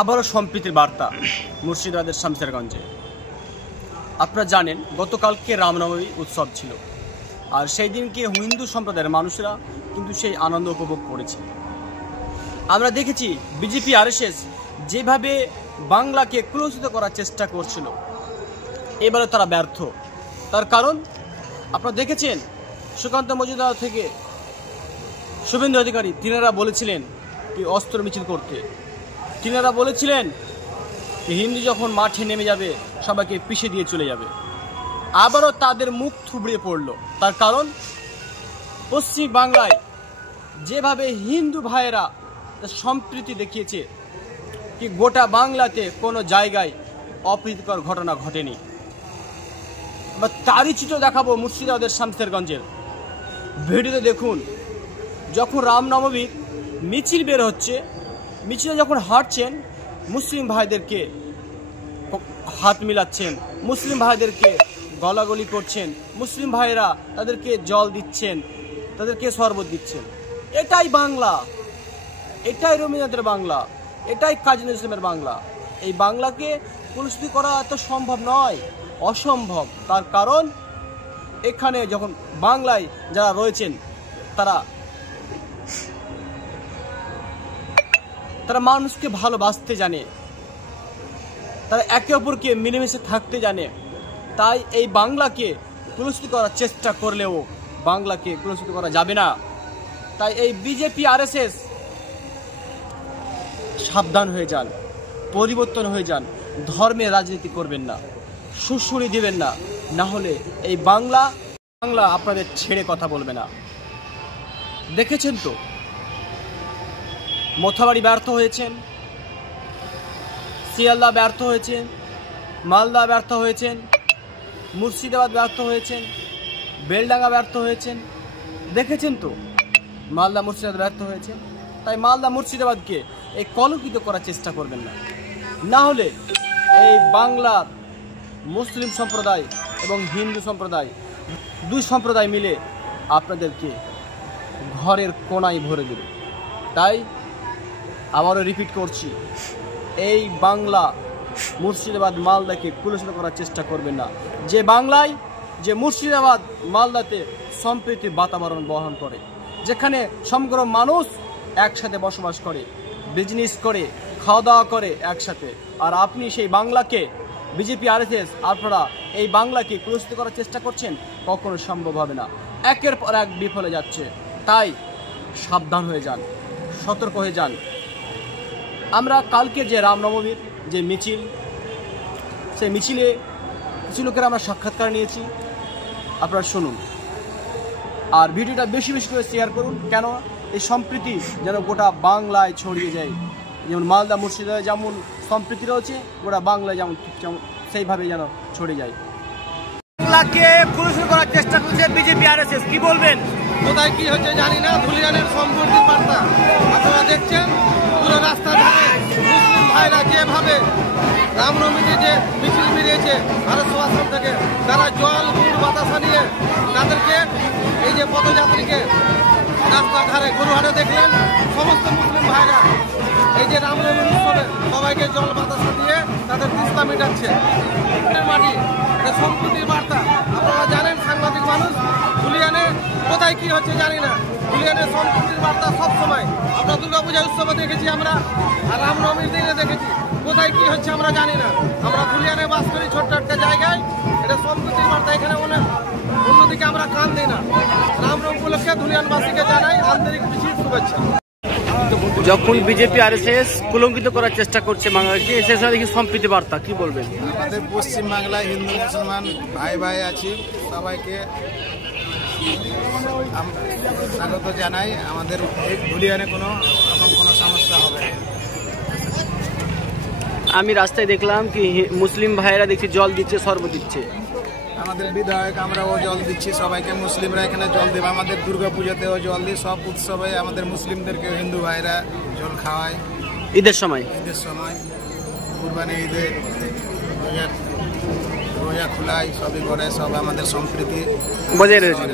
আবারও সম্প্রীতির বার্তা মুর্শিদাবাদের শামসেরগঞ্জে। আপনারা জানেন গতকালকে রামনবমী উৎসব ছিল, আর সেই দিনকে হিন্দু সম্প্রদায়ের মানুষরা কিন্তু সেই আনন্দ উপভোগ করেছে। আমরা দেখেছি বিজেপি আরএসএস যেভাবে বাংলাকে কুলুষিত করার চেষ্টা করছিল, এবারে তারা ব্যর্থ। তার কারণ আপনারা দেখেছেন সুকান্ত মজুমদার থেকে শুভেন্দু অধিকারী তিনারা বলেছিলেন কি অস্ত্র মিছিল করতে, তিনারা বলেছিলেন হিন্দু যখন মাঠে নেমে যাবে সবাইকে পিষে দিয়ে চলে যাবে। আবারও তাদের মুখ থুবড়ে পড়ল। তার কারণ পশ্চিম বাংলায় যেভাবে হিন্দু ভাইয়েরা সম্প্রীতি দেখিয়েছে, কি গোটা বাংলাতে কোনো জায়গায় অপ্রীতিকর ঘটনা ঘটেনি। বা তারই চিত্র দেখাবো মুর্শিদাবাদের শামসেরগঞ্জের। ভিডিওতে দেখুন, যখন রামনবমীর মিছিল বের হচ্ছে, মিছিলে যখন হাঁটছেন মুসলিম ভাইদেরকে হাত মিলাচ্ছেন, মুসলিম ভাইদেরকে গলাগলি করছেন, মুসলিম ভাইরা তাদেরকে জল দিচ্ছেন, তাদেরকে শরবত দিচ্ছেন। এটাই বাংলা, এটাই রবীন্দ্রনাথের বাংলা, এটাই কাজী নজরুল ইসলামের বাংলা। এই বাংলাকে কুলুষিত করা এত সম্ভব নয়, অসম্ভব। তার কারণ এখানে যখন বাংলায় যারা রয়েছেন তারা মানুষকে ভালোবাসতে জানে, তারা একে অপরকে মিলেমিশে থাকতে জানে। তাই এই বাংলাকে কুলুষিত করার চেষ্টা করলেও বাংলাকে কুলুষিত করা যাবে না। তাই এই বিজেপি আরএসএস সাবধান হয়ে যান, পরিবর্তন হয়ে যান, ধর্মের রাজনীতি করবেন না, সুশুরি দিবেন না, না হলে এই বাংলা আপনাদের ছেড়ে কথা বলবে না। দেখেছেন তো মোথাবাড়ি ব্যর্থ হয়েছেন, শিয়ালদা ব্যর্থ হয়েছেন, মালদা ব্যর্থ হয়েছেন, মুর্শিদাবাদ ব্যর্থ হয়েছেন, বেলডাঙ্গা ব্যর্থ হয়েছেন। দেখেছেন তো মালদা মুর্শিদাবাদ ব্যর্থ হয়েছে। তাই মালদা মুর্শিদাবাদকে এই কলঙ্কিত করার চেষ্টা করবেন না, না হলে এই বাংলার মুসলিম সম্প্রদায় এবং হিন্দু সম্প্রদায় দুই সম্প্রদায় মিলে আপনাদেরকে ঘরের কোনায় ভরে দেবে। তাই আবারও রিপিট করছি, এই বাংলা মুর্শিদাবাদ মালদাকে কুলুষিত করার চেষ্টা করবেন না। যে বাংলায়, যে মুর্শিদাবাদ মালদাতে সম্প্রীতির বাতাবরণ বহন করে, যেখানে সমগ্র মানুষ একসাথে বসবাস করে, বিজনেস করে, খাওয়া দাওয়া করে একসাথে, আর আপনি সেই বাংলাকে বিজেপি আরএসএস আপনারা এই বাংলাকে কুলুষিত করার চেষ্টা করছেন, কখনো সম্ভব হবে না। একের পর এক বিফলে যাচ্ছে। তাই সাবধান হয়ে যান, সতর্ক হয়ে যান। আমরা কালকে যে রামনবমীর যে মিছিল, সেই মিছিলে কিছু লোকের আমরা সাক্ষাৎকার নিয়েছি, আপনারা শুনুন। আর ভিডিওটা বেশি বেশি করে শেয়ার করুন, কেন এই সম্প্রীতি যেন গোটা বাংলায় ছড়িয়ে যায়। যেমন মালদা মুর্শিদাবাদে যেমন সম্প্রীতি রয়েছে, গোটা বাংলায় যেমন সেইভাবে যেন ছড়িয়ে যায়। বাংলাকে কুলুষিত করার চেষ্টা করছে বিজেপি আরএসএস, কি বলবেন? কোথায় কি হচ্ছে জানি না। ধুলিয়ানের সম্প্রীতির বার্তা আপনারা দেখছেন, পুরো রাস্তা ধারে মুসলিম ভাইরা যেভাবে রামনবমীতে যে মিছিল বেরিয়েছে ভারত আশ্রম থেকে, তারা জল গুড় বাতাসা নিয়ে তাদেরকে এই যে পদযাত্রীকে রাস্তার ধারে গরুহাটে দেখলেন সমস্ত মুসলিম ভাইরা এই যে রামনবমী উৎসবে সবাইকে জল বাতাসা দিয়ে তাদের তিস্তা মেটাচ্ছে। মাটি এটা সম্প্রীতির বার্তা। আপনারা জানেন সাংবাদিক মানুষ, ধুলিয়ানে কোথায় কি হচ্ছে জানি না। ধুলিয়ানের সম্প্রীতির বার্তা সবসময় আমরা দুর্গাপূজা উৎসবে দেখেছি, আমরা আর রামনবমীর দিনে দেখেছি। কোথায় কি হচ্ছে আমরা জানি না। আমরা ধুলিয়ানে বাস করি, ছোট্ট একটা জায়গায়, এটা সম্প্রীতির বার্তা। এখানে অন্যদিকে আমরা কান দিই না। রামনবমী উপলক্ষে ধুলিয়ানবাসীকে জানাই আন্তরিক বিশেষ শুভেচ্ছা। যখন বিজেপি আরএসএস কুলঙ্কিত করার চেষ্টা করছে বাংলাকে, শেষে দেখি সম্প্রীতি বার্তা, কি বলবেন? আমাদের পশ্চিম বাংলায় হিন্দু মুসলমান ভাই ভাই আছি, সবাইকে স্বাগত জানাই। আমাদের ধুলিয়ানে কোনো রকম কোনো সমস্যা হবে না। আমি রাস্তায় দেখলাম কি মুসলিম ভাইয়েরা দেখছি জল দিচ্ছে, শরবত দিচ্ছে। আমাদের বিধায়ক আমরাও জল দিচ্ছি সবাইকে, মুসলিমরা এখানে জল দেবে। আমাদের দুর্গা পুজোতেও জল দিই, সব উৎসবে আমাদের মুসলিমদেরকে হিন্দু ভাইরা জল খাওয়ায়। ঈদের সময় কুরবানি ঈদে রোজা খোলায়, সবই করে, সব আমাদের সম্প্রীতি বজায় রয়েছে।